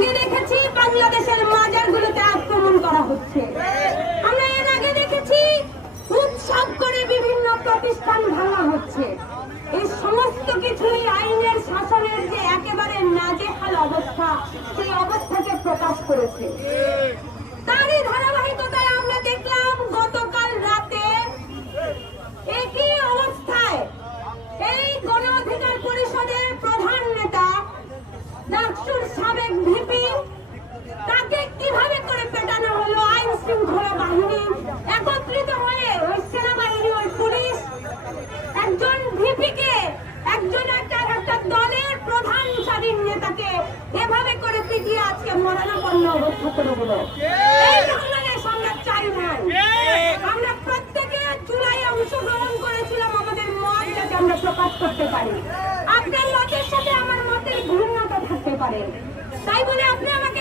আগে দেখেছি বাংলাদেশের মাজারগুলোতে আক্রমণ করা হচ্ছে। আমরা এর আগে দেখেছি উৎসব করে বিভিন্ন প্রতিষ্ঠান ভাঙা হচ্ছে। এই সমস্ত কিছুই আইনের শাসনের যে একেবারে নাজেহাল অবস্থা, সেই অবস্থাকে প্রকাশ করেছে। তারই ধারাবাহিকতায় একজন ভিপিকে একজন একটা একটা দলের প্রধান স্বাধীন নেতাকে এভাবে করে পিটিয়ে আজকে মরণাপন্ন অবস্থা করে দিল। চাই না আমরা প্রত্যেকে চুলাই অংশগ্রহণ করেছিলাম, আমাদের মত আমরা প্রকাশ করতে পারি। আপনার মতের সাথে আমার মতের ভিন্নতা থাকতে পারে। তাই বলে আপনি আমাকে